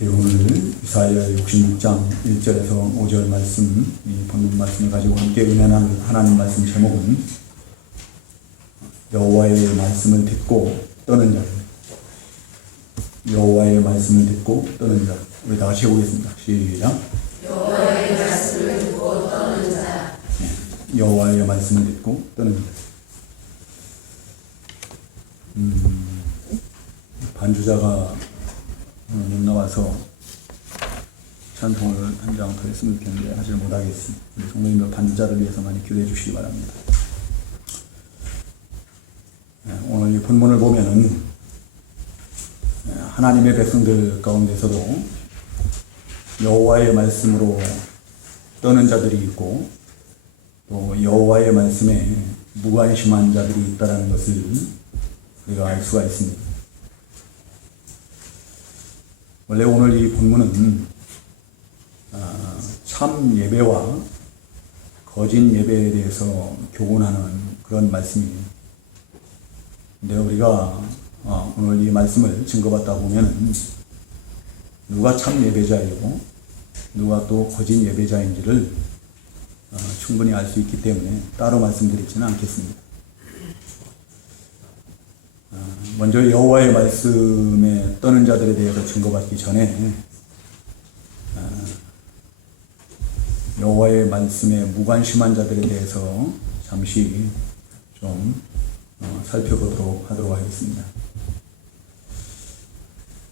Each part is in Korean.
오늘 이사야 66장 1절에서 5절 말씀, 이 본문 말씀을 가지고 함께 은혜하는 하나님 말씀 제목은 여호와의 말씀을 듣고 떠는 자. 여호와의 말씀을 듣고 떠는 자. 우리 다 같이 해보겠습니다. 시작. 여호와의 말씀을 듣고 떠는 자. 여호와의 말씀을 듣고 떠는 자. 반주자가 못 나와서 찬송을 한 장 더 했으면 좋겠는데 하질 못하겠습니다. 우리 성도님들 반주자를 위해서 많이 기도해 주시기 바랍니다. 오늘 이 본문을 보면은 하나님의 백성들 가운데서도 여호와의 말씀으로 떠는 자들이 있고 또 여호와의 말씀에 무관심한 자들이 있다는 것을 우리가 알 수가 있습니다. 원래 오늘 이 본문은 참 예배와 거짓 예배에 대해서 교훈하는 그런 말씀이에요. 근데 우리가 오늘 이 말씀을 증거받다 보면 누가 참 예배자이고 누가 또 거짓 예배자인지를 충분히 알 수 있기 때문에 따로 말씀드리지는 않겠습니다. 먼저 여호와의 말씀에 떠는 자들에 대해서 증거받기 전에 여호와의 말씀에 무관심한 자들에 대해서 잠시 좀 살펴보도록 하도록 하겠습니다.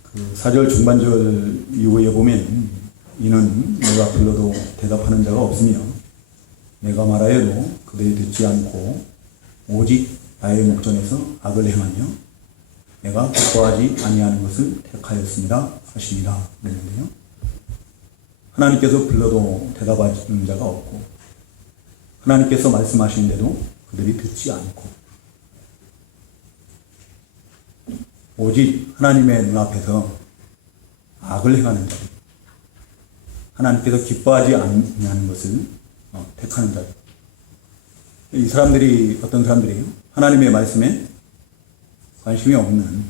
그 4절 중반절 이후에 보면 이는 내가 불러도 대답하는 자가 없으며 내가 말하여도 그들이 듣지 않고 오직 나의 목전에서 악을 행하며 내가 기뻐하지 아니하는 것을 택하였습니다 하시니라 그랬는데요. 하나님께서 불러도 대답하는 자가 없고 하나님께서 말씀하시는데도 그들이 듣지 않고 오직 하나님의 눈앞에서 악을 행하는 자들, 하나님께서 기뻐하지 않는 것을 택하는 자들. 이 사람들이 어떤 사람들이에요? 하나님의 말씀에 관심이 없는,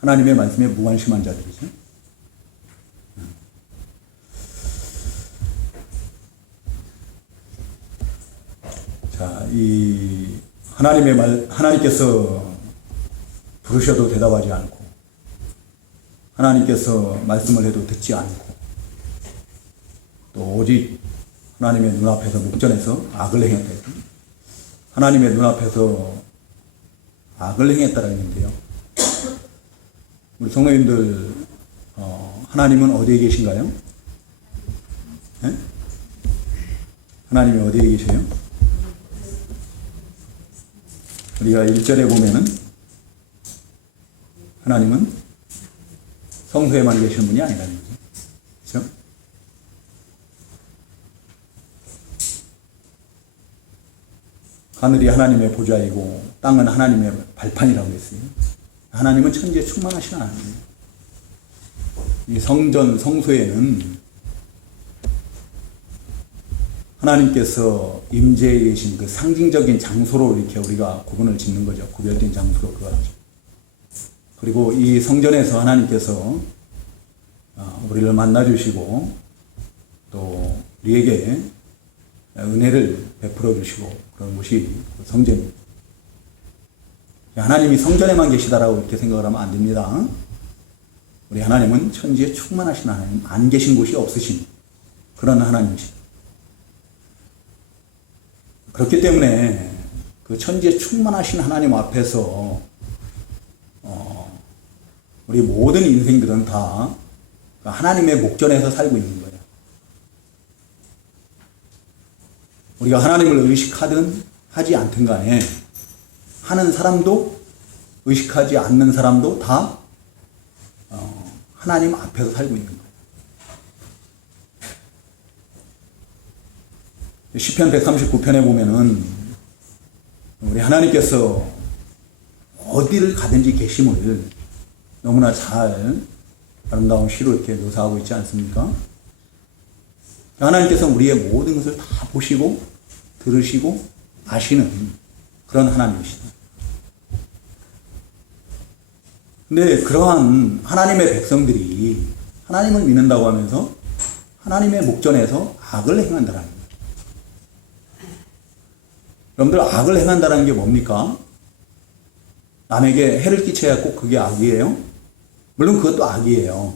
하나님의 말씀에 무관심한 자들이죠. 자, 이 하나님께서 부르셔도 대답하지 않고, 하나님께서 말씀을 해도 듣지 않고, 또 오직 하나님의 눈앞에서 목전에서 악을 행했다. 하나님의 눈앞에서 악을 행했다라는 건데요. 우리 성도님들, 하나님은 어디에 계신가요? 네? 하나님이 어디에 계세요? 우리가 1절에 보면은 하나님은 성소에만 계시는 분이 아니라는 거죠. 그렇죠? 하늘이 하나님의 보좌이고 땅은 하나님의 발판이라고 했어요. 하나님은 천지에 충만하신 하나님이에요. 이 성전, 성소에는 하나님께서 임재해 계신 그 상징적인 장소로 이렇게 우리가 구분을 짓는 거죠. 구별된 장소로 그걸 하죠. 그리고 이 성전에서 하나님께서 우리를 만나주시고 또 우리에게 은혜를 베풀어 주시고 그런 곳이 성전입니다. 하나님이 성전에만 계시다라고 이렇게 생각을 하면 안 됩니다. 우리 하나님은 천지에 충만하신 하나님, 안 계신 곳이 없으신 그런 하나님이시다. 그렇기 때문에 그 천지에 충만하신 하나님 앞에서 우리 모든 인생들은 다 하나님의 목전에서 살고 있는 거예요. 우리가 하나님을 의식하든 하지 않든 간에 하는 사람도 의식하지 않는 사람도 다 하나님 앞에서 살고 있는 거예요. 시편 139편에 보면은 우리 하나님께서 어디를 가든지 계심을 너무나 잘 아름다운 시로 이렇게 묘사하고 있지 않습니까? 하나님께서 우리의 모든 것을 다 보시고 들으시고 아시는 그런 하나님이시다. 근데 그러한 하나님의 백성들이 하나님을 믿는다고 하면서 하나님의 목전에서 악을 행한다는 거예요. 여러분들, 악을 행한다는 게 뭡니까? 남에게 해를 끼쳐야 꼭 그게 악이에요? 물론 그것도 악이에요.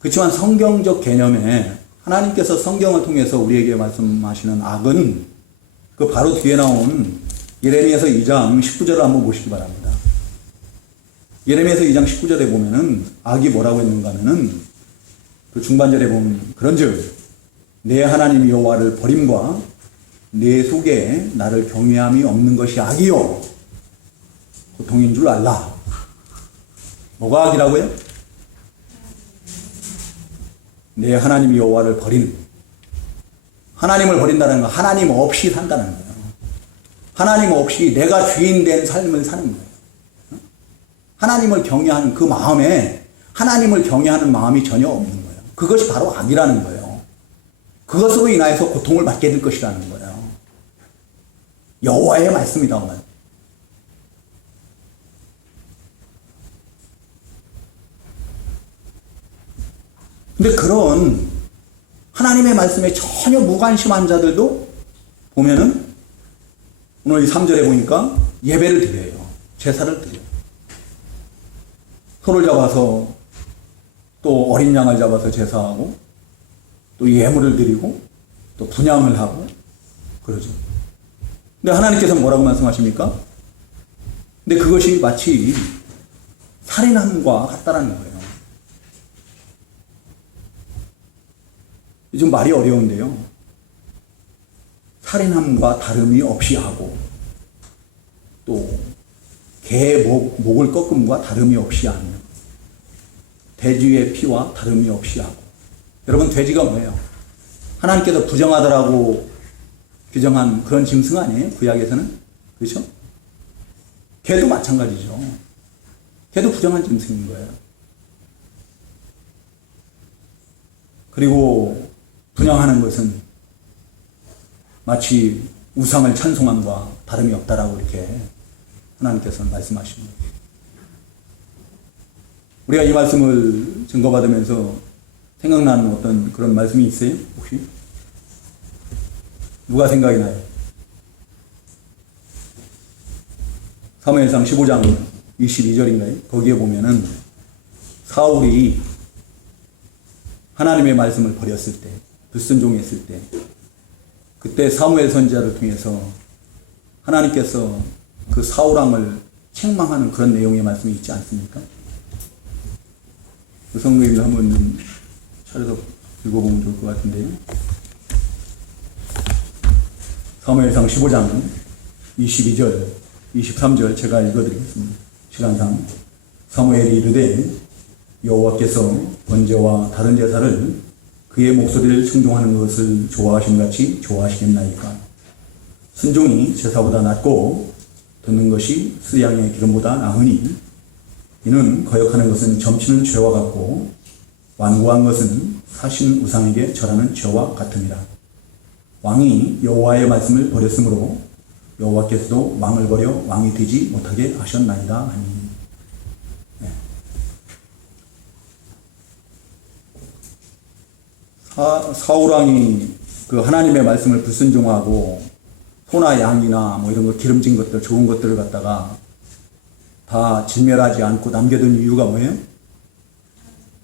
그렇지만 성경적 개념에 하나님께서 성경을 통해서 우리에게 말씀하시는 악은 그 바로 뒤에 나온 예레미야서 2장 19절을 한번 보시기 바랍니다. 예레미야서 2장 19절에 보면은 악이 뭐라고 했는가 하면은 그 중반절에 보면 그런즉 내 하나님 여호와를 버림과 내 속에 나를 경외함이 없는 것이 악이요 고통인 줄 알라. 뭐가 악이라고요? 내 하나님 여호와를 버리는, 하나님을 버린다는 건 하나님 없이 산다는 거예요. 하나님 없이 내가 주인 된 삶을 사는 거예요. 하나님을 경외하는 그 마음에 하나님을 경외하는 마음이 전혀 없는 거예요. 그것이 바로 악이라는 거예요. 그것으로 인하여서 고통을 받게 될 것이라는 거예요. 여호와의 말씀이다. 근데 그런 하나님의 말씀에 전혀 무관심한 자들도 보면은 오늘 이 3절에 보니까 예배를 드려요. 제사를 드려요. 소를 잡아서 또 어린 양을 잡아서 제사하고 또 예물을 드리고 또 분향을 하고 그러죠. 근데 하나님께서 뭐라고 말씀하십니까? 근데 그것이 마치 살인함과 같다라는 거예요. 좀 말이 어려운데요. 살인함과 다름이 없이 하고 또 개 목을 꺾음과 다름이 없이 하며 돼지의 피와 다름이 없이 하고. 여러분, 돼지가 뭐예요? 하나님께서 부정하더라고 규정한 그런 짐승 아니에요? 구약에서는. 그렇죠? 개도 마찬가지죠. 개도 부정한 짐승인 거예요. 그리고 분향하는 것은 마치 우상을 찬송함과 다름이 없다라고 이렇게 하나님께서는 말씀하십니다. 우리가 이 말씀을 증거받으면서 생각나는 어떤 그런 말씀이 있어요? 혹시? 누가 생각이 나요? 사무엘상 15장 22절인가요? 거기에 보면은 사울이 하나님의 말씀을 버렸을 때, 불순종했을 때, 그때 사무엘 선지자를 통해서 하나님께서 그 사울왕을 책망하는 그런 내용의 말씀이 있지 않습니까? 그 성경을 한번 차려서 읽어보면 좋을 것 같은데요. 사무엘상 15장 22절, 23절 제가 읽어드리겠습니다. 시간상. 사무엘이 이르되 여호와께서 번제와 다른 제사를 그의 목소리를 청종하는 것을 좋아하신 같이 좋아하시겠나이까. 순종이 제사보다 낫고 듣는 것이 수양의 기름보다 나으니 이는 거역하는 것은 점치는 죄와 같고 완고한 것은 사신 우상에게 절하는 죄와 같음이라. 왕이 여호와의 말씀을 버렸으므로 여호와께서도 왕을 버려 왕이 되지 못하게 하셨나이다 하니. 네. 사울왕이 그 하나님의 말씀을 불순종하고 소나 양이나 뭐 이런 거 기름진 것들, 좋은 것들을 갖다가 다 진멸하지 않고 남겨둔 이유가 뭐예요?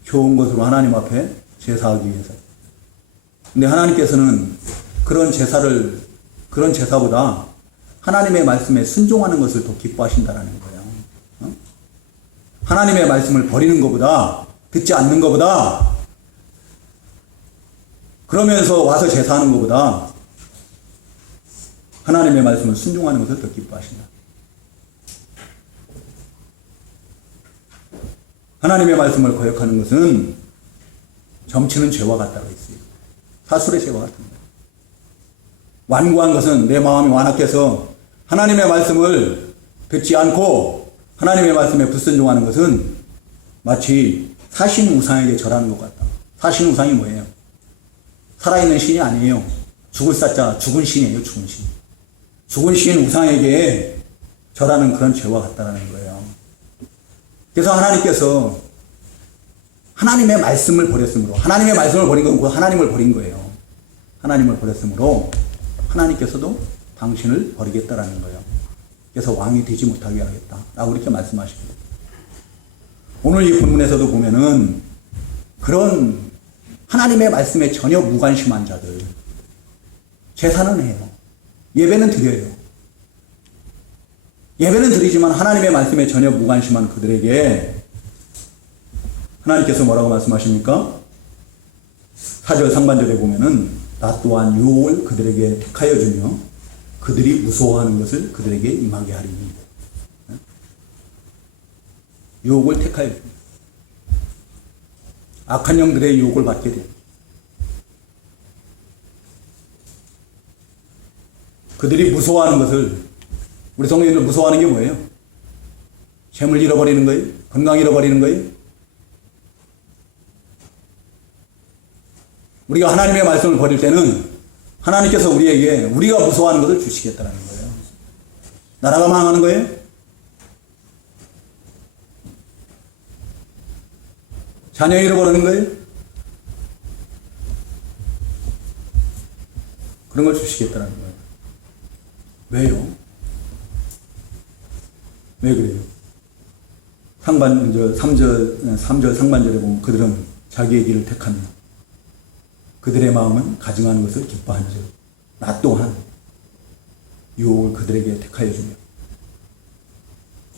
좋은 것으로 하나님 앞에 제사하기 위해서. 근데 하나님께서는 그런 제사보다 하나님의 말씀에 순종하는 것을 더 기뻐하신다라는 거예요. 하나님의 말씀을 버리는 것보다, 듣지 않는 것보다, 그러면서 와서 제사하는 것보다 하나님의 말씀을 순종하는 것을 더 기뻐하신다. 하나님의 말씀을 거역하는 것은 점치는 죄와 같다고 했어요. 사술의 죄와 같습니다. 완고한 것은 내 마음이 완악해서 하나님의 말씀을 듣지 않고 하나님의 말씀에 불순종하는 것은 마치 사신 우상에게 절하는 것 같다. 사신 우상이 뭐예요? 살아있는 신이 아니에요. 죽을 사자, 죽은 신이에요. 죽은 신. 죽은 신 우상에게 절하는 그런 죄와 같다는 거예요. 그래서 하나님께서 하나님의 말씀을 버렸으므로, 하나님의 말씀을 버린 건 곧 하나님을 버린 거예요. 하나님을 버렸으므로 하나님께서도 당신을 버리겠다라는 거예요. 그래서 왕이 되지 못하게 하겠다 라고 이렇게 말씀하십니다. 오늘 이 본문에서도 보면은 그런 하나님의 말씀에 전혀 무관심한 자들, 제사는 해요. 예배는 드려요. 예배는 드리지만 하나님의 말씀에 전혀 무관심한 그들에게 하나님께서 뭐라고 말씀하십니까? 4절 상반절에 보면은 나 또한 유혹을 그들에게 택하여 주며 그들이 무서워하는 것을 그들에게 임하게 하리니. 유혹을 택하여 줍니다. 악한 영들의 유혹을 받게 됩니다. 그들이 무서워하는 것을, 우리 성도님들 무서워하는 게 뭐예요? 재물 잃어버리는 거예요? 건강 잃어버리는 거예요? 우리가 하나님의 말씀을 버릴 때는 하나님께서 우리에게 우리가 무서워하는 것을 주시겠다는 거예요. 나라가 망하는 거예요? 자녀 잃어버리는 거예요? 그런 걸 주시겠다는 거예요. 왜요? 왜 그래요? 3절 상반절에 보면 그들은 자기의 길을 택하며 그들의 마음은 가증하는 것을 기뻐한즉 나 또한 유혹을 그들에게 택하여 주며.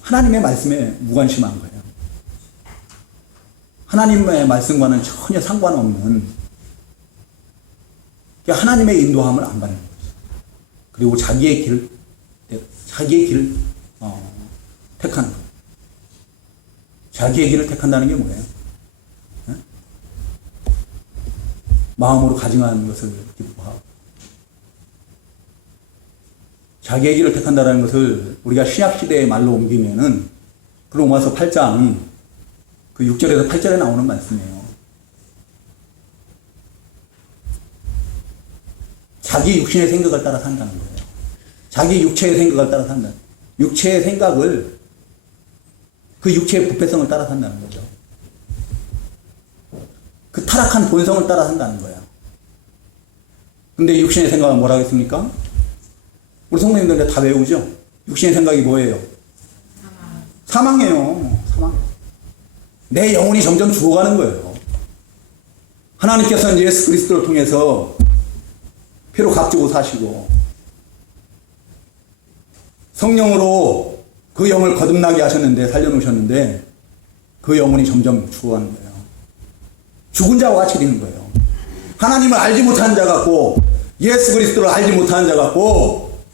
하나님의 말씀에 무관심한 거예요. 하나님의 말씀과는 전혀 상관없는, 하나님의 인도함을 안 받는 거죠. 그리고 자기의 길을 택하는 거예요. 자기의 길을 택한다는 게 뭐예요? 네? 마음으로 가증하는 것을 기뻐하고. 자기의 길을 택한다는 것을 우리가 신약시대의 말로 옮기면은 그 로마서 8장 그 6절에서 8절에 나오는 말씀이에요. 자기 육신의 생각을 따라 산다는 거예요. 자기 육체의 생각을 따라 산다. 육체의 생각을, 그 육체의 부패성을 따라 산다는 거죠. 그 타락한 본성을 따라 산다는 거예요. 근데 육신의 생각은 뭐라고 했습니까? 우리 성도님들 다 외우죠? 육신의 생각이 뭐예요? 사망이에요. 사망. 내 영혼이 점점 죽어가는 거예요. 하나님께서는 예수 그리스도를 통해서 피로 값지고 사시고 성령으로 그 영을 거듭나게 하셨는데, 살려놓으셨는데 그 영혼이 점점 죽어가는 거예요. 죽은 자와 같이 되는 거예요. 하나님을 알지 못하는 자 같고 예수 그리스도를 알지 못하는 자 같고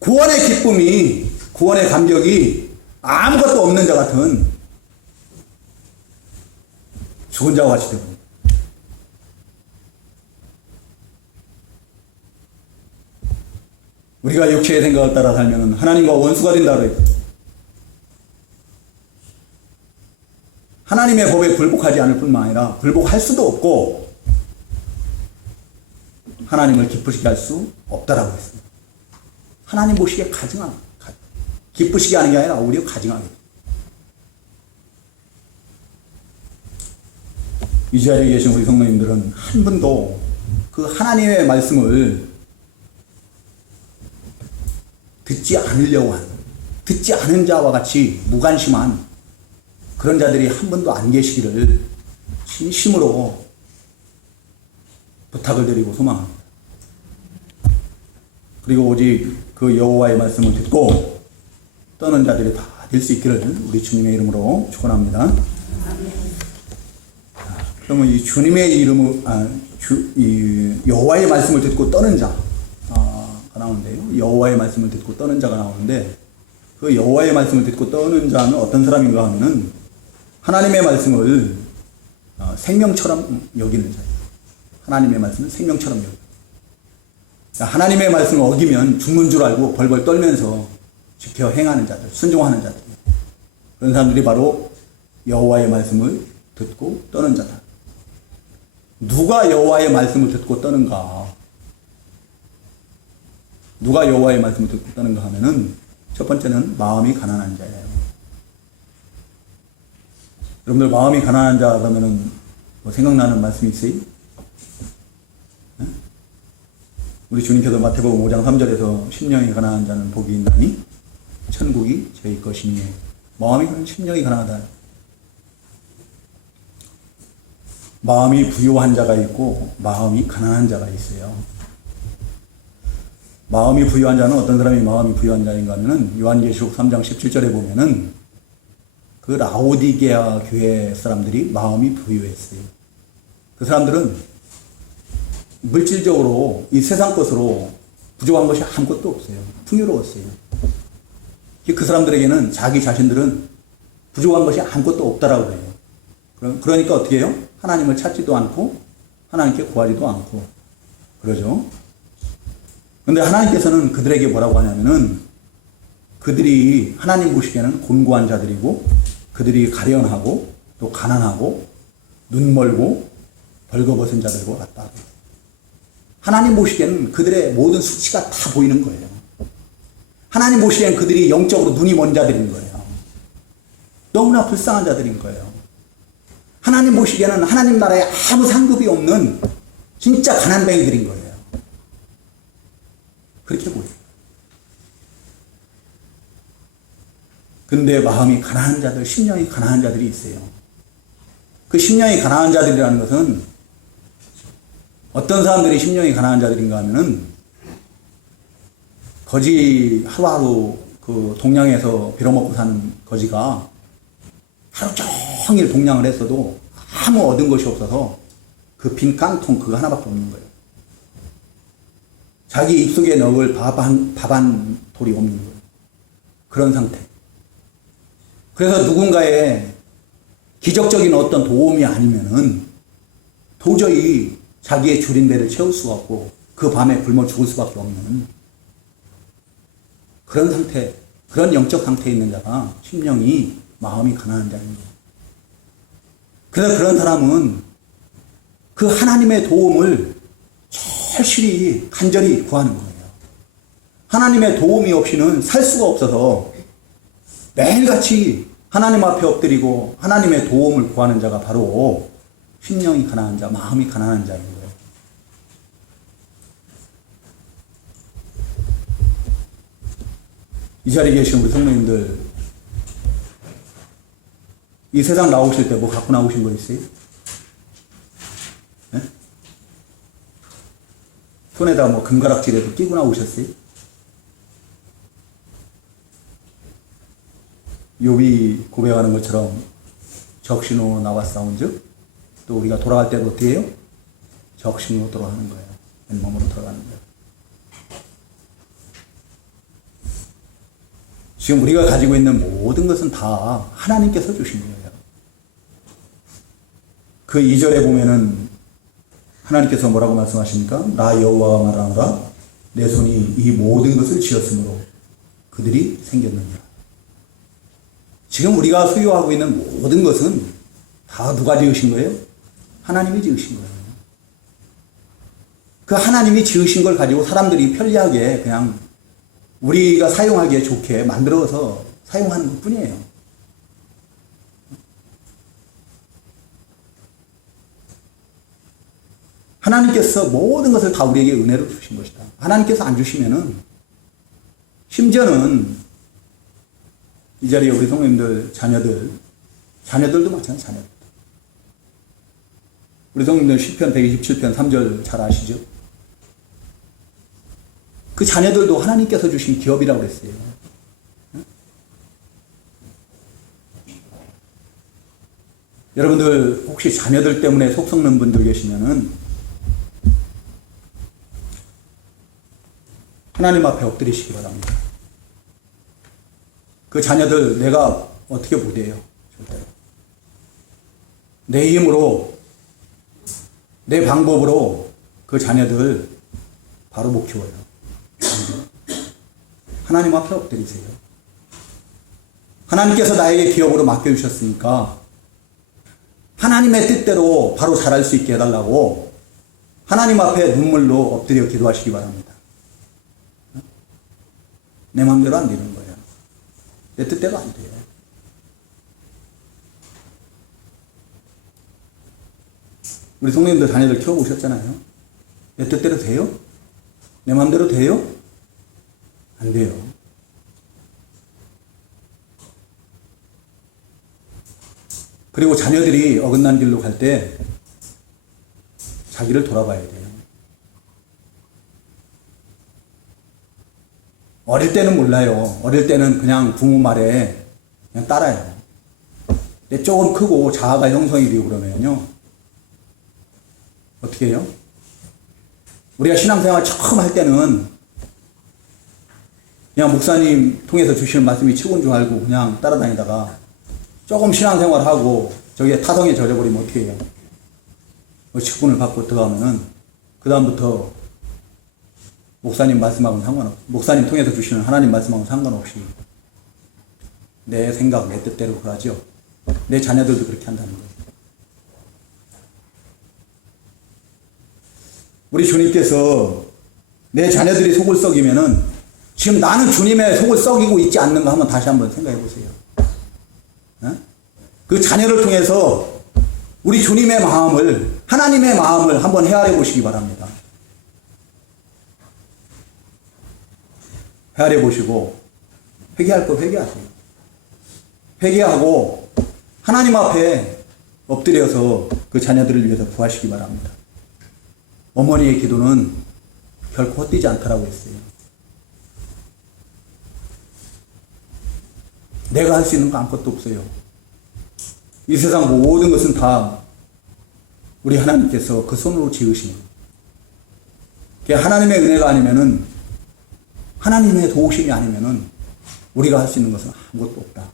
구원의 기쁨이, 구원의 감격이 아무것도 없는 자 같은 죽은 자와 같이 되고, 우리가 육체의 생각을 따라 살면 하나님과 원수가 된다 그래요. 하나님의 법에 불복하지 않을 뿐만 아니라 불복할 수도 없고 하나님을 기쁘시게 할 수 없다라고 했습니다. 하나님 보시기에 기쁘시게 하는 게 아니라 오히려 가증하게. 이 자리에 계신 우리 성도님들은 한 분도 그 하나님의 말씀을 듣지 않으려고 하는, 듣지 않은 자와 같이 무관심한 그런 자들이 한 분도 안 계시기를 진심으로 부탁을 드리고 소망합니다. 그리고 오직 그 여호와의 말씀을 듣고 떠는 자들이 다 될 수 있기를 우리 주님의 이름으로 축원합니다. 그러면 이 주님의 이름으로, 이 여호와의 말씀을 듣고 떠는 자가 나오는데요. 여호와의 말씀을 듣고 떠는 자가 나오는데, 그 여호와의 말씀을 듣고 떠는 자는 어떤 사람인가 하면은 하나님의 말씀을 생명처럼 여기는 자예요. 하나님의 말씀을 생명처럼 여기는. 하나님의 말씀을 어기면 죽는 줄 알고 벌벌 떨면서 지켜 행하는 자들, 순종하는 자들. 그런 사람들이 바로 여호와의 말씀을 듣고 떠는 자다. 누가 여호와의 말씀을 듣고 떠는가? 누가 여호와의 말씀을 듣고 떠는가 하면은 첫 번째는 마음이 가난한 자예요. 여러분들 마음이 가난한 자 그러면은 뭐 생각나는 말씀이 있어요? 네? 우리 주님께서 마태복음 5장 3절에서 심령이 가난한 자는 복이 있나니 천국이 저희 것이니 마음이 가난 심령이 가난하다. 마음이 부유한 자가 있고 마음이 가난한 자가 있어요. 마음이 부유한 자는 어떤 사람이 마음이 부유한 자인가 하면은 요한계시록 3장 17절에 보면은 그 라오디게아 교회 사람들이 마음이 부유했어요. 그 사람들은 물질적으로 이 세상 것으로 부족한 것이 아무것도 없어요. 풍요로웠어요. 그 사람들에게는 자기 자신들은 부족한 것이 아무것도 없다라고 해요. 그러니까 어떻게 해요? 하나님을 찾지도 않고 하나님께 구하지도 않고 그러죠. 근데 하나님께서는 그들에게 뭐라고 하냐면은 그들이 하나님 보시기에는 곤고한 자들이고 그들이 가련하고 또 가난하고 눈멀고 벌거벗은 자들과 같다. 하나님 보시기에는 그들의 모든 수치가 다 보이는 거예요. 하나님 보시기에는 그들이 영적으로 눈이 먼 자들인 거예요. 너무나 불쌍한 자들인 거예요. 하나님 보시기에는 하나님 나라에 아무 상급이 없는 진짜 가난뱅이들인 거예요. 그렇게 보여요. 근데 마음이 가난한 자들, 심령이 가난한 자들이 있어요. 그 심령이 가난한 자들이라는 것은 어떤 사람들이 심령이 가난한 자들인가 하면은 거지 하루하루 그 동양에서 빌어먹고 사는 거지가 하루 종일 동양을 했어도 아무 얻은 것이 없어서 그 빈 깡통 그거 하나밖에 없는 거예요. 자기 입속에 넣을 밥 한 돌이 없는 거예요. 그런 상태. 그래서 누군가의 기적적인 어떤 도움이 아니면은 도저히 자기의 줄인 배를 채울 수가 없고 그 밤에 굶어 죽을 수밖에 없는 그런 상태, 그런 영적 상태에 있는 자가 심령이 마음이 가난한 자인 거예요. 그래서 그런 사람은 그 하나님의 도움을 절실히 간절히 구하는 거예요. 하나님의 도움이 없이는 살 수가 없어서 매일같이 하나님 앞에 엎드리고 하나님의 도움을 구하는 자가 바로 심령이 가난한 자, 마음이 가난한 자인 거예요. 이 자리에 계신 우리 성도님들, 이 세상 나오실 때 뭐 갖고 나오신 거 있어요? 네? 손에다 뭐 금가락지라도 끼고 나오셨어요? 욥이 고백하는 것처럼 적신으로 나왔사온즉 또 우리가 돌아갈 때도 어떻게 해요? 적신으로 돌아가는 거예요. 맨몸으로 돌아가는 거예요. 지금 우리가 가지고 있는 모든 것은 다 하나님께서 주신 거예요. 그 2절에 보면은 하나님께서 뭐라고 말씀하십니까? 나 여호와가 말하노라 내 손이 이 모든 것을 지었으므로 그들이 생겼느니라. 지금 우리가 소유하고 있는 모든 것은 다 누가 지으신 거예요? 하나님이 지으신 거예요. 그 하나님이 지으신 걸 가지고 사람들이 편리하게 그냥 우리가 사용하기에 좋게 만들어서 사용하는 것 뿐이에요. 하나님께서 모든 것을 다 우리에게 은혜로 주신 것이다. 하나님께서 안 주시면은 심지어는 이 자리에 우리 성도님들 자녀들도 마찬가지 자녀들. 우리 성도님들 시편 127편 3절 잘 아시죠? 그 자녀들도 하나님께서 주신 기업이라고 그랬어요. 여러분들 혹시 자녀들 때문에 속 썩는 분들 계시면은 하나님 앞에 엎드리시기 바랍니다. 그 자녀들 내가 어떻게 못해요? 절대로. 내 힘으로 내 방법으로 그 자녀들 바로 못 키워요. 하나님 앞에 엎드리세요. 하나님께서 나에게 기업으로 맡겨주셨으니까 하나님의 뜻대로 바로 잘할 수 있게 해달라고 하나님 앞에 눈물로 엎드려 기도하시기 바랍니다. 내 마음대로 안 되는 거예요. 내 뜻대로 안 돼요. 우리 성도님들 자녀들 키워보셨잖아요. 내 뜻대로 돼요? 내 마음대로 돼요? 안 돼요. 그리고 자녀들이 어긋난 길로 갈 때 자기를 돌아봐야 돼요. 어릴 때는 몰라요. 어릴 때는 그냥 부모 말에 그냥 따라요. 근데 조금 크고 자아가 형성이 되고 그러면요. 어떻게 해요? 우리가 신앙생활 처음 할 때는 그냥 목사님 통해서 주시는 말씀이 최고인 줄 알고 그냥 따라다니다가 조금 신앙생활 하고 저기에 타성에 젖어버리면 어떻게 해요? 직분을 받고 들어가면은 그 다음부터 목사님 말씀하고는 상관없이, 목사님 통해서 주시는 하나님 말씀하고는 상관없이 내 생각, 내 뜻대로 그러죠. 내 자녀들도 그렇게 한다는 거예요. 우리 주님께서 내 자녀들이 속을 썩이면은 지금 나는 주님의 속을 썩이고 있지 않는가 한번 다시 한번 생각해 보세요. 그 자녀를 통해서 우리 주님의 마음을, 하나님의 마음을 한번 헤아려 보시기 바랍니다. 헤아려 보시고 회개할 거 회개하세요. 회개하고 하나님 앞에 엎드려서 그 자녀들을 위해서 구하시기 바랍니다. 어머니의 기도는 결코 헛되지 않다라고 했어요. 내가 할 수 있는 거 아무것도 없어요. 이 세상 모든 것은 다 우리 하나님께서 그 손으로 지으신 거예요. 하나님의 은혜가 아니면은, 하나님의 도우심이 아니면은 우리가 할 수 있는 것은 아무것도 없다.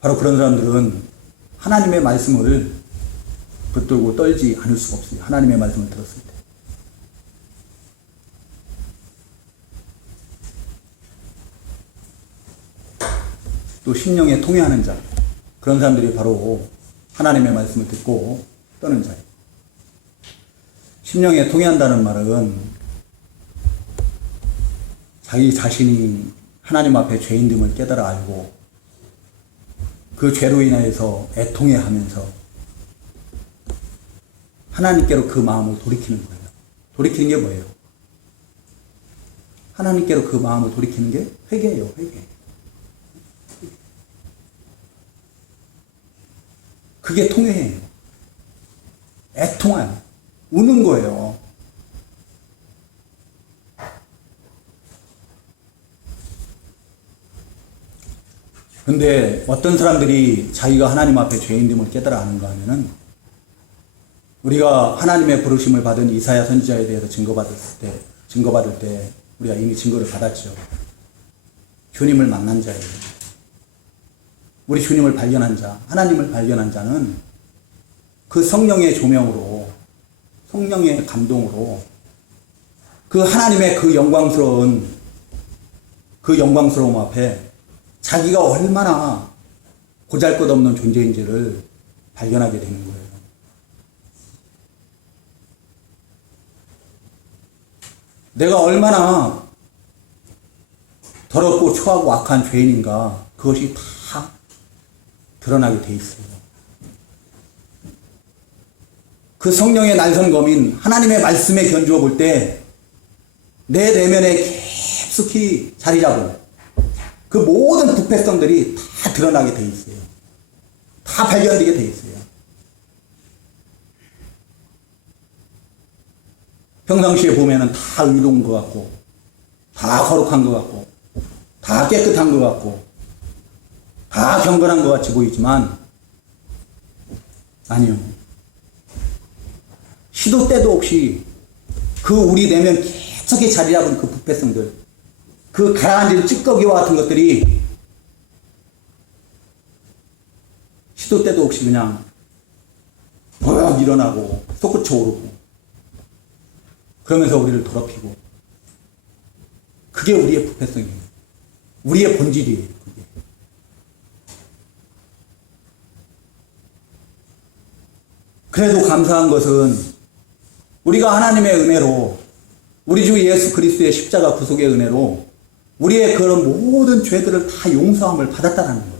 바로 그런 사람들은 하나님의 말씀을 붙들고 떨지 않을 수가 없어요. 하나님의 말씀을 들었을 때. 또 심령에 통회하는 자, 그런 사람들이 바로 하나님의 말씀을 듣고 떠는 자예요. 심령에 통회한다는 말은 자기 자신이 하나님 앞에 죄인됨을 깨달아 알고 그 죄로 인하여서 애통해하면서 하나님께로 그 마음을 돌이키는 거예요. 돌이키는 게 뭐예요? 하나님께로 그 마음을 돌이키는 게 회개예요, 회개. 그게 통회예요. 애통해요. 우는 거예요. 근데 어떤 사람들이 자기가 하나님 앞에 죄인됨을 깨달아 아는가 하면은, 우리가 하나님의 부르심을 받은 이사야 선지자에 대해서 증거받을 때 우리가 이미 증거를 받았죠. 주님을 만난 자예요. 우리 주님을 발견한 자, 하나님을 발견한 자는 그 성령의 조명으로, 성령의 감동으로 그 하나님의 그 영광스러움 앞에 자기가 얼마나 보잘것없는 존재인지를 발견하게 되는 거예요. 내가 얼마나 더럽고 초하고 악한 죄인인가, 그것이 다 드러나게 돼 있어요. 그 성령의 날선검인 하나님의 말씀에 견주어 볼 때 내 내면에 깊숙이 자리 잡은 그 모든 부패성들이 다 드러나게 돼 있어요. 다 발견되게 돼 있어요. 평상시에 보면은 다 의로운 것 같고, 다 거룩한 것 같고, 다 깨끗한 것 같고, 다 경건한 것 같이 보이지만, 아니요. 시도 때도 없이 그 우리 내면 깊숙이 자리 잡은 그 부패성들, 그 가라앉은 찌꺼기와 같은 것들이 시도 때도 없이 그냥 버럭 일어나고 솟구쳐 오르고 그러면서 우리를 더럽히고, 그게 우리의 부패성이에요. 우리의 본질이에요. 그게. 그래도 감사한 것은 우리가 하나님의 은혜로, 우리 주 예수 그리스도의 십자가 구속의 은혜로 우리의 그런 모든 죄들을 다 용서함을 받았다는 거예요.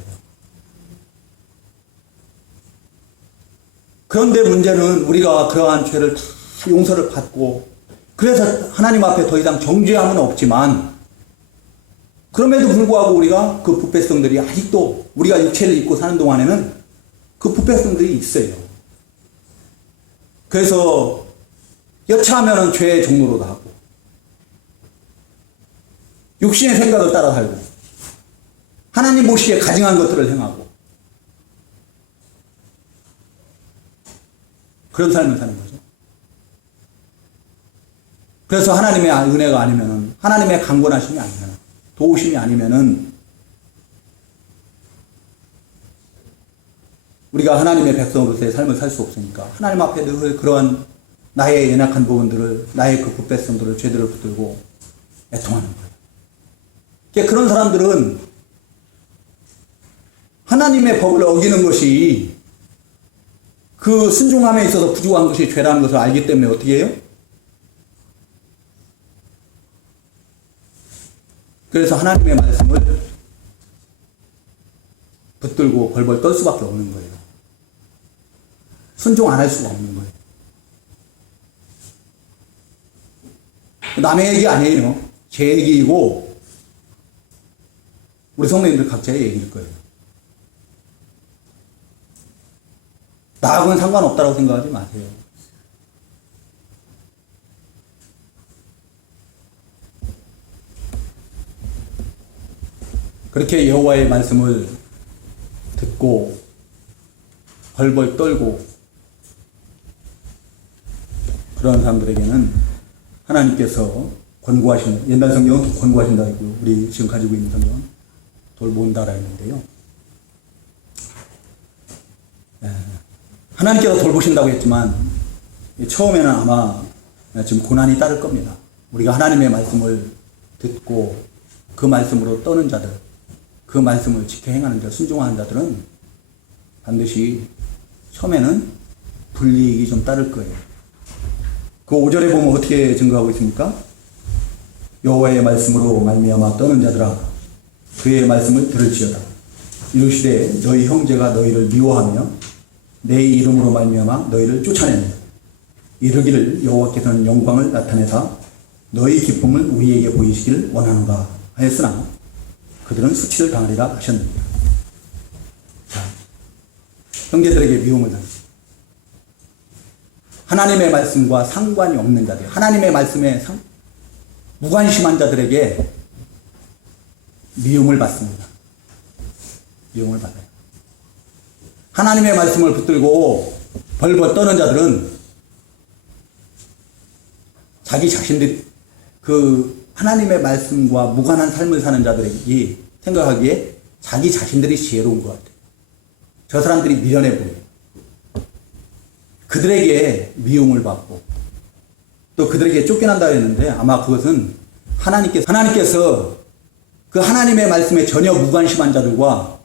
그런데 문제는 우리가 그러한 죄를 다 용서를 받고 그래서 하나님 앞에 더 이상 정죄함은 없지만 그럼에도 불구하고 우리가 그 부패성들이 아직도 우리가 육체를 입고 사는 동안에는 그 부패성들이 있어요. 그래서 여차하면 죄의 종로로 가고 육신의 생각을 따라 살고 하나님 보시기에 가증한 것들을 행하고 그런 삶을 사는 거죠. 그래서 하나님의 은혜가 아니면은 하나님의 강권하심이 아니면 도우심이 아니면은 우리가 하나님의 백성으로서의 삶을 살 수 없으니까 하나님 앞에 늘 그러한 나의 연약한 부분들을 나의 그 부패성들을 죄들을 붙들고 애통하는 거예요. 그러니까 그런 사람들은 하나님의 법을 어기는 것이 그 순종함에 있어서 부족한 것이 죄라는 것을 알기 때문에 어떻게 해요? 그래서 하나님의 말씀을 붙들고 벌벌 떨 수밖에 없는 거예요. 순종 안 할 수가 없는 거예요. 남의 얘기 아니에요. 제 얘기이고 우리 성도님들 각자의 얘기일 거예요. 나하고는 상관없다고 생각하지 마세요. 그렇게 여호와의 말씀을 듣고 벌벌 떨고 그런 사람들에게는 하나님께서 권고하시는, 옛날 성경은 권고하신다 했고 우리 지금 가지고 있는 성경은 돌본다라 했는데요. 하나님께서 돌보신다고 했지만 처음에는 아마 지금 고난이 따를 겁니다. 우리가 하나님의 말씀을 듣고 그 말씀으로 떠는 자들, 그 말씀을 지켜 행하는 자, 순종하는 자들은 반드시 처음에는 불이익이 좀 따를 거예요. 그 5절에 보면 어떻게 증거하고 있습니까? 여호와의 말씀으로 말미암아 떠는 자들아 그의 말씀을 들을지어다. 이르시되 너희 형제가 너희를 미워하며 내 이름으로 말미암아 너희를 쫓아내며 이르기를 여호와께서는 영광을 나타내사 너희 기쁨을 우리에게 보이시기를 원하노라 하였으나 그들은 수치를 당하리라 하셨느니라. 자, 형제들에게 미움을 당했습니다. 하나님의 말씀과 상관이 없는 자들, 하나님의 말씀에 무관심한 자들에게 미움을 받습니다. 미움을 받아요. 하나님의 말씀을 붙들고 벌벌 떠는 자들은 자기 자신들이 그 하나님의 말씀과 무관한 삶을 사는 자들이 생각하기에 자기 자신들이 지혜로운 것 같아요. 저 사람들이 미련해 보여요. 그들에게 미움을 받고 또 그들에게 쫓겨난다 했는데 아마 그것은 하나님께서 그 하나님의 말씀에 전혀 무관심한 자들과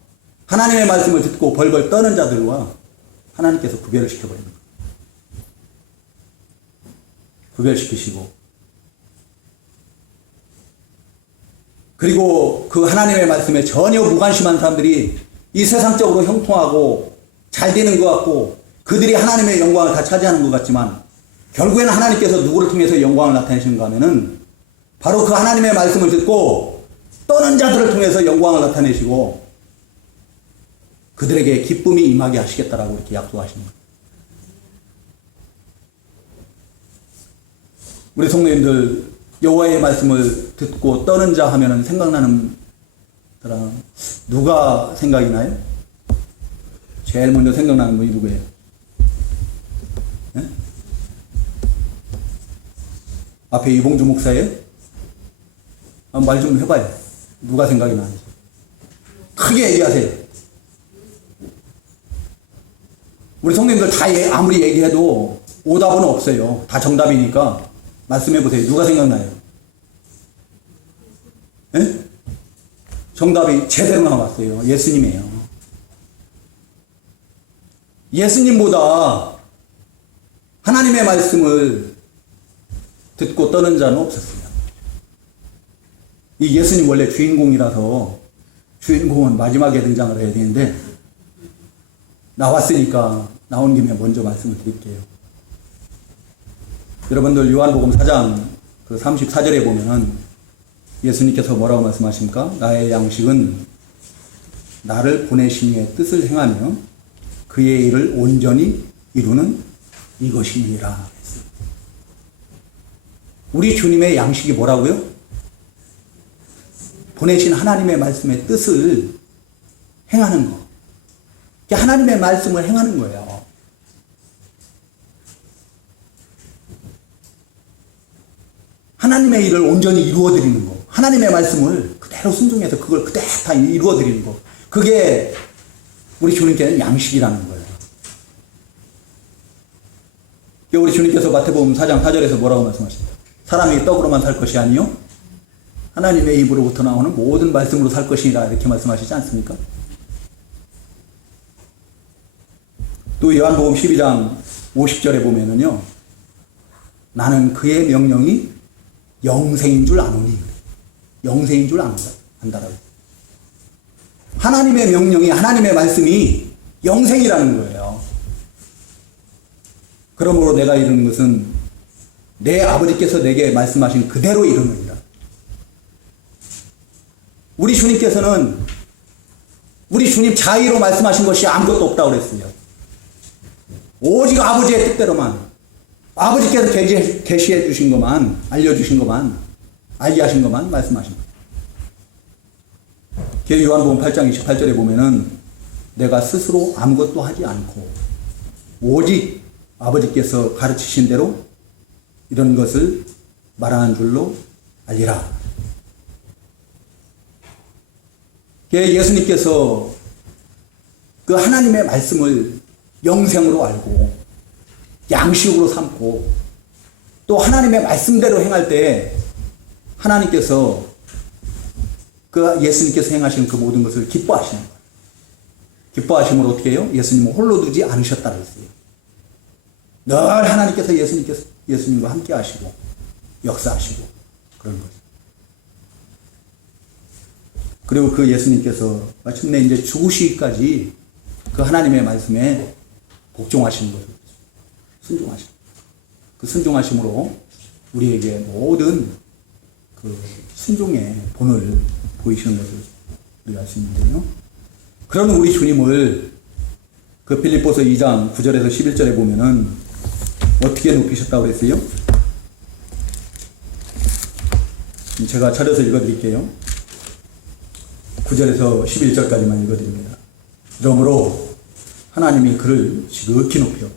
하나님의 말씀을 듣고 벌벌 떠는 자들과 하나님께서 구별을 시켜버리는 거예요. 구별시키시고 그리고 그 하나님의 말씀에 전혀 무관심한 사람들이 이 세상적으로 형통하고 잘 되는 것 같고 그들이 하나님의 영광을 다 차지하는 것 같지만 결국에는 하나님께서 누구를 통해서 영광을 나타내시는가 하면은 바로 그 하나님의 말씀을 듣고 떠는 자들을 통해서 영광을 나타내시고 그들에게 기쁨이 임하게 하시겠다라고 이렇게 약속하시는 거예요. 우리 성도님들 여호와의 말씀을 듣고 떠는 자 하면은 생각나는 사람 누가 생각이 나요? 제일 먼저 생각나는 분이 누구예요? 네? 앞에 이봉주 목사예요? 말 좀 해봐요. 누가 생각이 나는지. 크게 얘기하세요. 우리 성도님들 다 아무리 얘기해도 오답은 없어요. 다 정답이니까 말씀해보세요. 누가 생각나요? 네? 정답이 제대로 나왔어요. 예수님이에요. 예수님보다 하나님의 말씀을 듣고 떠는 자는 없었어요. 이 예수님 원래 주인공이라서 주인공은 마지막에 등장을 해야 되는데 나왔으니까 나온 김에 먼저 말씀을 드릴게요. 여러분들 요한복음 4장 그 34절에 보면은 예수님께서 뭐라고 말씀하십니까? 나의 양식은 나를 보내신 이의 뜻을 행하며 그의 일을 온전히 이루는 이것이니라. 우리 주님의 양식이 뭐라고요? 보내신 하나님의 말씀의 뜻을 행하는 거. 하나님의 말씀을 행하는 거예요. 하나님의 일을 온전히 이루어드리는 거. 하나님의 말씀을 그대로 순종해서 그걸 그대로 다 이루어드리는 거. 그게 우리 주님께는 양식이라는 거예요. 우리 주님께서 마태복음 4장 4절에서 뭐라고 말씀하십니까? 사람이 떡으로만 살 것이 아니요 하나님의 입으로부터 나오는 모든 말씀으로 살 것이라 이렇게 말씀하시지 않습니까? 또 요한복음 12장 50절에 보면은요, 나는 그의 명령이 영생인 줄 아노니, 영생인 줄 안다라고. 하나님의 명령이, 하나님의 말씀이 영생이라는 거예요. 그러므로 내가 이루는 것은 내 아버지께서 내게 말씀하신 그대로 이루느니라. 우리 주님께서는 우리 주님 자의로 말씀하신 것이 아무것도 없다고 그랬어요. 오직 아버지의 뜻대로만, 아버지께서 계시해 주신 것만, 알려주신 것만, 알게 하신 것만 말씀하신 거예요. 요한복음 8장 28절에 보면은 내가 스스로 아무것도 하지 않고 오직 아버지께서 가르치신 대로 이런 것을 말하는 줄로 알리라. 예수님께서 그 하나님의 말씀을 영생으로 알고 양식으로 삼고 또 하나님의 말씀대로 행할 때 하나님께서 그 예수님께서 행하신 그 모든 것을 기뻐하시는 거예요. 기뻐하심으로 어떻게 해요? 예수님을 홀로 두지 않으셨다고 했어요. 늘 하나님께서 예수님과 함께 하시고 역사하시고 그런 거죠. 그리고 그 예수님께서 마침내 이제 죽으시기까지 그 하나님의 말씀에 복종하시는 거죠. 순종하시는 거죠. 그 순종하심으로 우리에게 모든 그 순종의 본을 보이시는 것을 우리가 알 수 있는데요. 그런 우리 주님을 그 빌립보서 2장 9절에서 11절에 보면은 어떻게 높이셨다고 그랬어요? 제가 차려서 읽어드릴게요. 9절에서 11절까지만 읽어드립니다. 그러므로 하나님이 그를 지극히 높여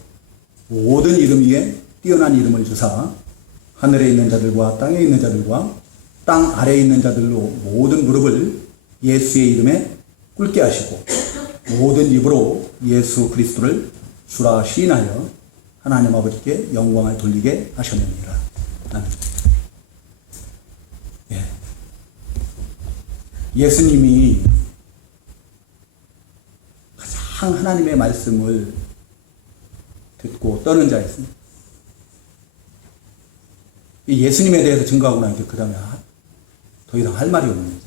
모든 이름 위에 뛰어난 이름을 주사 하늘에 있는 자들과 땅에 있는 자들과 땅 아래에 있는 자들로 모든 무릎을 예수의 이름에 꿇게 하시고 모든 입으로 예수 그리스도를 주라 시인하여 하나님 아버지께 영광을 돌리게 하셨느니라. 예. 예수님이 가장 하나님의 말씀을 듣고 떠는 자였습니다. 예수님에 대해서 증거하고 나니까 그 다음에 더 이상 할 말이 없는 거죠.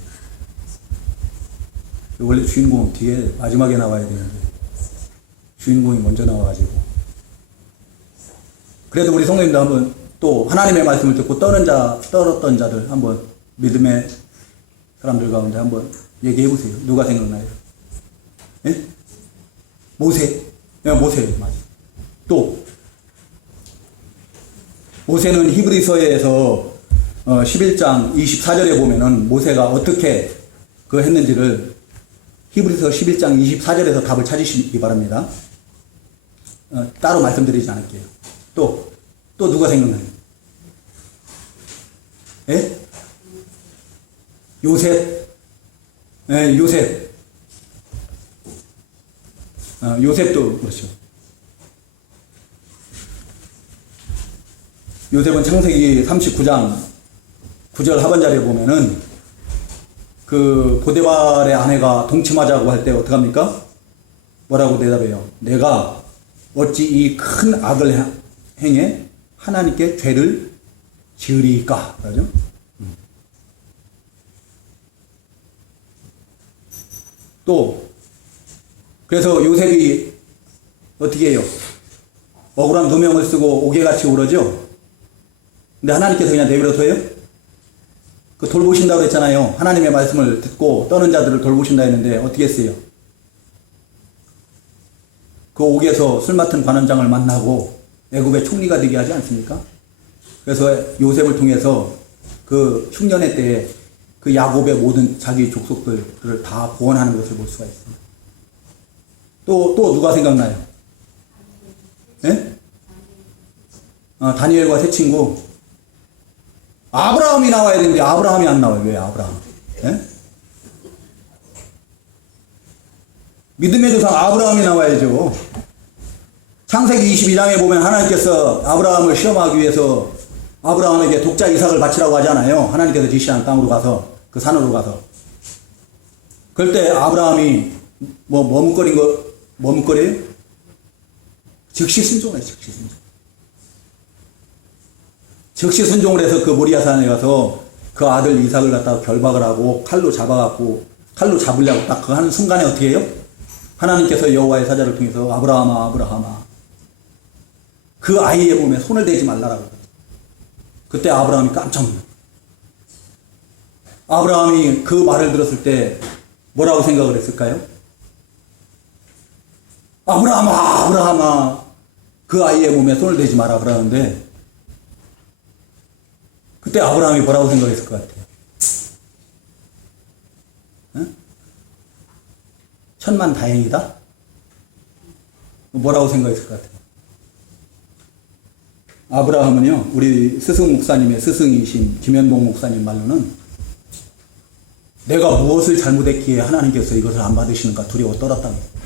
원래 주인공 뒤에 마지막에 나와야 되는데 주인공이 먼저 나와가지고, 그래도 우리 성도님도 한번 또 하나님의 말씀을 듣고 떨었던 자들 한번 믿음의 사람들 가운데 한번 얘기해 보세요. 누가 생각나요? 예? 모세. 모세 맞아. 또 모세는 히브리서에서 11장 24절에 보면은 모세가 어떻게 그 했는지를 히브리서 11장 24절에서 답을 찾으시기 바랍니다. 따로 말씀드리지 않을게요. 또 누가 생각나요? 예? 요셉. 예, 요셉. 요셉도 그렇죠. 요셉은 창세기 39장 9절 하반절에 보면은 그 보데발의 아내가 동침하자고 할 때 어떡합니까? 뭐라고 대답해요? 내가 어찌 이 큰 악을 행해 하나님께 죄를 지으리까? 그러죠? 또 그래서 요셉이 어떻게 해요? 억울한 누명을 쓰고 옥에같이 울어죠? 근데 하나님께서 그냥 내버려둬요? 그 돌보신다고 그랬잖아요. 하나님의 말씀을 듣고 떠는 자들을 돌보신다 했는데 어떻게 했어요? 그 옥에서 술 맡은 관원장을 만나고 애굽의 총리가 되게 하지 않습니까? 그래서 요셉을 통해서 그 흉년의 때에 그 야곱의 모든 자기 족속들을 다 구원하는 것을 볼 수가 있습니다. 또 누가 생각나요? 예? 다니엘과 세 친구. 아브라함이 나와야 되는데 아브라함이 안 나와요. 왜 아브라함? 예? 믿음의 조상 아브라함이 나와야죠. 창세기 22장에 보면 하나님께서 아브라함을 시험하기 위해서 아브라함에게 독자 이삭을 바치라고 하잖아요. 하나님께서 지시한 땅으로 가서, 그 산으로 가서. 그럴 때 아브라함이 머뭇거려요? 즉시 순종해요, 즉시 순종. 즉시 순종을 해서 그 모리아산에 가서 그 아들 이삭을 갖다가 결박을 하고 칼로 잡으려고 딱 그 하는 순간에 어떻게 해요? 하나님께서 여호와의 사자를 통해서 아브라함아, 아브라함아. 그 아이의 몸에 손을 대지 말라라고. 그때 아브라함이 깜짝 놀랐어요. 아브라함이 그 말을 들었을 때 뭐라고 생각을 했을까요? 아브라함아, 아브라함아. 그 아이의 몸에 손을 대지 마라 그러는데 그때 아브라함이 뭐라고 생각했을 것 같아요? 응? 천만 다행이다? 뭐라고 생각했을 것 같아요? 아브라함은요, 우리 스승 목사님의 스승이신 김현봉 목사님 말로는 내가 무엇을 잘못했기에 하나님께서 이것을 안 받으시는가 두려워 떨었다고 했어요.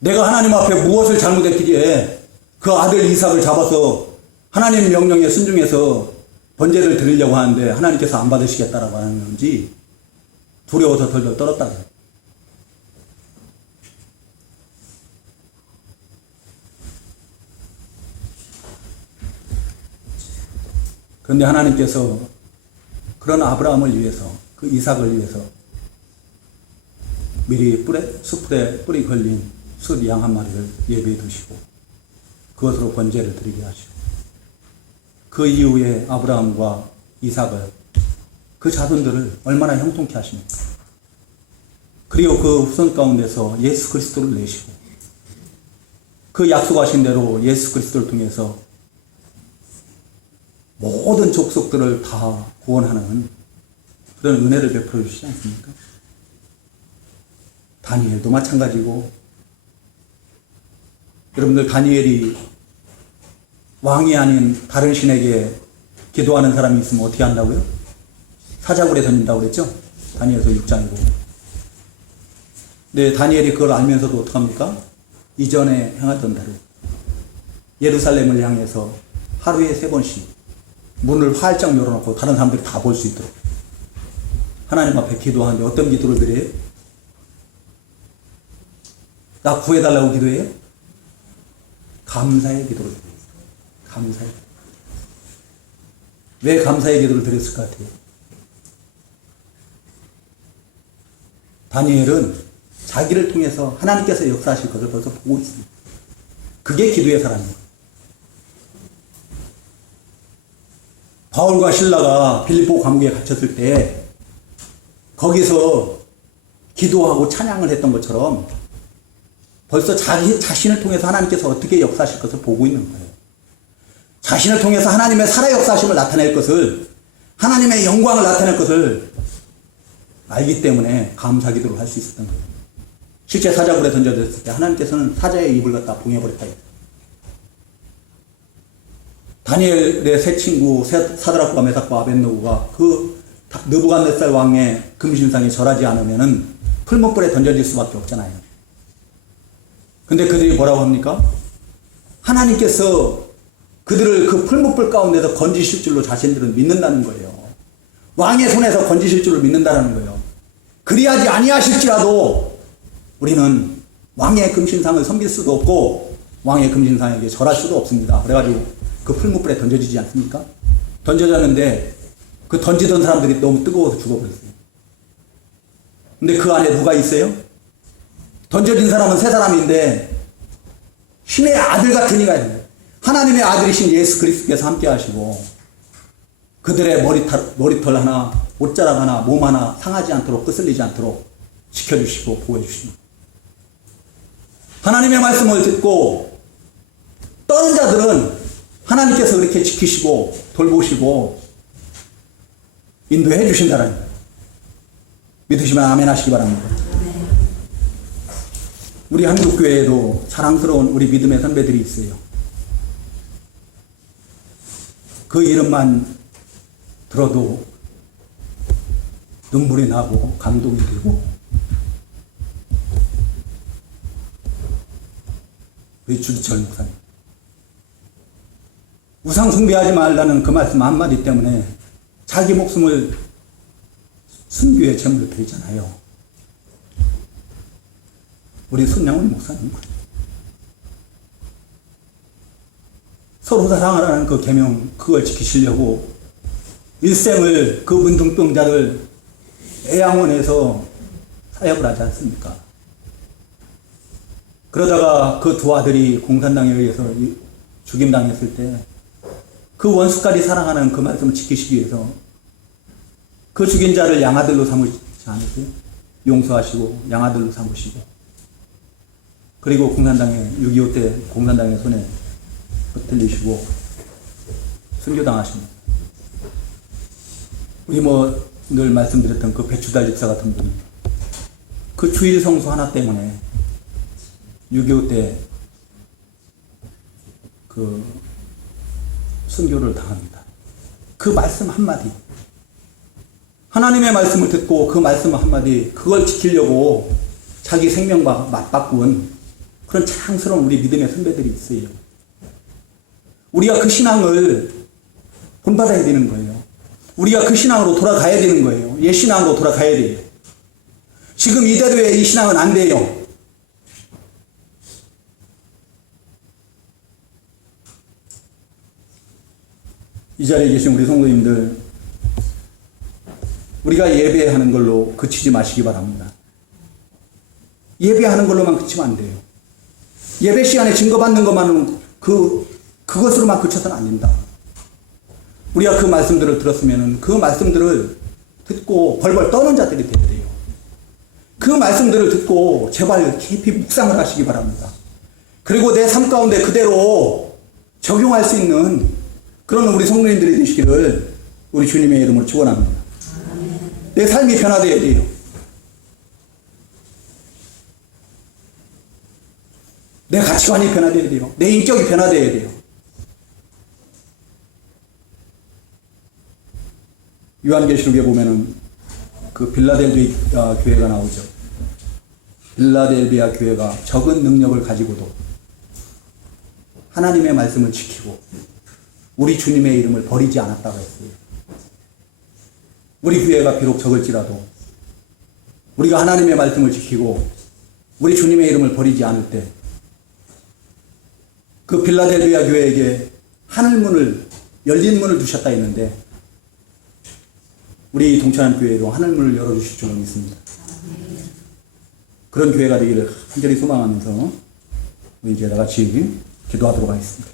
내가 하나님 앞에 무엇을 잘못했기에 그 아들 이삭을 잡아서 하나님 명령에 순종해서 번제를 드리려고 하는데 하나님께서 안 받으시겠다라고 하는 건지 두려워서 덜덜 떨었다고 해요. 그런데 하나님께서 그런 아브라함을 위해서, 그 이삭을 위해서 미리 숯불에 뿌리 걸린 숫 양 한 마리를 예비해 두시고 그것으로 번제를 드리게 하시고 그 이후에 아브라함과 이삭을 그 자손들을 얼마나 형통케 하십니까? 그리고 그 후손 가운데서 예수 그리스도를 내시고 그 약속하신 대로 예수 그리스도를 통해서 모든 족속들을 다 구원하는 그런 은혜를 베풀어 주시지 않습니까? 다니엘도 마찬가지고 여러분들 다니엘이 왕이 아닌 다른 신에게 기도하는 사람이 있으면 어떻게 한다고요? 사자굴에 던진다고 그랬죠? 다니엘서 6장이고. 근데 다니엘이 그걸 알면서도 어떡합니까? 이전에 행하던 대로 예루살렘을 향해서 하루에 3번씩 문을 활짝 열어놓고 다른 사람들이 다 볼 수 있도록 하나님 앞에 기도하는데 어떤 기도를 드려요? 나 구해달라고 기도해요? 감사의 기도를 드려요. 감사의. 왜 감사의 기도를 드렸을 것 같아요? 다니엘은 자기를 통해서 하나님께서 역사하실 것을 벌써 보고 있습니다. 그게 기도의 사람이에요. 바울과 실라가 빌립보 감옥에 갇혔을 때 거기서 기도하고 찬양을 했던 것처럼 벌써 자기 자신을 통해서 하나님께서 어떻게 역사하실 것을 보고 있는 거예요. 자신을 통해서 하나님의 살아 역사하심을 나타낼 것을, 하나님의 영광을 나타낼 것을 알기 때문에 감사 기도를 할 수 있었던 거예요. 실제 사자굴에 던져졌을 때 하나님께서는 사자의 입을 갖다 봉해버렸다 했어요. 다니엘의 세 친구 사드락과 메삭과 아벳느고가 그 느부갓네살 왕의 금신상에 절하지 않으면은 풀무불에 던져질 수밖에 없잖아요. 근데 그들이 뭐라고 합니까? 하나님께서 그들을 그 풀무불 가운데서 건지실 줄로 자신들은 믿는다는 거예요. 왕의 손에서 건지실 줄을 믿는다는 거예요. 그리하지 아니하실지라도 우리는 왕의 금신상을 섬길 수도 없고 왕의 금신상에게 절할 수도 없습니다. 그래가지고 그 풀무불에 던져지지 않습니까? 던져졌는데 그 던지던 사람들이 너무 뜨거워서 죽어버렸어요. 근데 그 안에 누가 있어요? 던져진 사람은 세 사람인데 신의 아들 같은 이가 있는 하나님의 아들이신 예수 그리스도께서 함께 하시고 그들의 머리털 하나, 옷자락 하나, 몸 하나 상하지 않도록 거슬리지 않도록 지켜주시고 보호해 주십니다. 하나님의 말씀을 듣고 떠는 자들은 하나님께서 그렇게 지키시고 돌보시고 인도해 주신다는 믿으시면 아멘 하시기 바랍니다. 우리 한국교회에도 자랑스러운 우리 믿음의 선배들이 있어요. 그 이름만 들어도 눈물이 나고 감동이 되고 우리 주기철 목사님 우상 숭배하지 말라는 그 말씀 한마디 때문에 자기 목숨을 순교의 제물로 드리잖아요. 우리 손양훈 목사님 서로 사랑하라는 그 계명 그걸 지키시려고 일생을 그 문둥병자를 애양원에서 사역을 하지 않습니까? 그러다가 그 두 아들이 공산당에 의해서 죽임당했을 때 그 원수까지 사랑하는 그 말씀을 지키시기 위해서 그 죽인 자를 양아들로 삼으시지 않으세요? 용서하시고 양아들로 삼으시고 그리고 공산당에 6.25 때 공산당의 손에 흩날리시고 순교당하십니다. 우리 늘 말씀드렸던 그 배추달 집사 같은 분이 그 주일 성수 하나 때문에 6.25 때 그 순교를 당합니다. 그 말씀 한마디 하나님의 말씀을 듣고 그 말씀 한마디 그걸 지키려고 자기 생명과 맞바꾼 그런 자랑스러운 우리 믿음의 선배들이 있어요. 우리가 그 신앙을 본받아야 되는 거예요. 우리가 그 신앙으로 돌아가야 되는 거예요. 옛 신앙으로 돌아가야 돼요. 지금 이대로의 이 신앙은 안 돼요. 이 자리에 계신 우리 성도님들 우리가 예배하는 걸로 그치지 마시기 바랍니다. 예배하는 걸로만 그치면 안 돼요. 예배 시간에 증거받는 것만은 그것으로만 그쳐서는 안 된다. 우리가 그 말씀들을 들었으면 그 말씀들을 듣고 벌벌 떠는 자들이 되어야 돼요. 그 말씀들을 듣고 제발 깊이 묵상을 하시기 바랍니다. 그리고 내 삶 가운데 그대로 적용할 수 있는 그런 우리 성도님들이 되시기를 우리 주님의 이름으로 축원합니다. 내 삶이 변화되어야 돼요. 내 가치관이 변화되어야 돼요. 내 인격이 변화되어야 돼요. 요한계시록에 보면은 그 빌라델비아 교회가 나오죠. 빌라델비아 교회가 적은 능력을 가지고도 하나님의 말씀을 지키고 우리 주님의 이름을 버리지 않았다고 했어요. 우리 교회가 비록 적을지라도 우리가 하나님의 말씀을 지키고 우리 주님의 이름을 버리지 않을 때 그 빌라델비아 교회에게 하늘문을 열린 문을 두셨다 했는데 우리 동천한 교회도 하늘문을 열어주실 줄 믿습니다. 그런 교회가 되기를 간절히 소망하면서 우리 이제 다 같이 기도하도록 하겠습니다.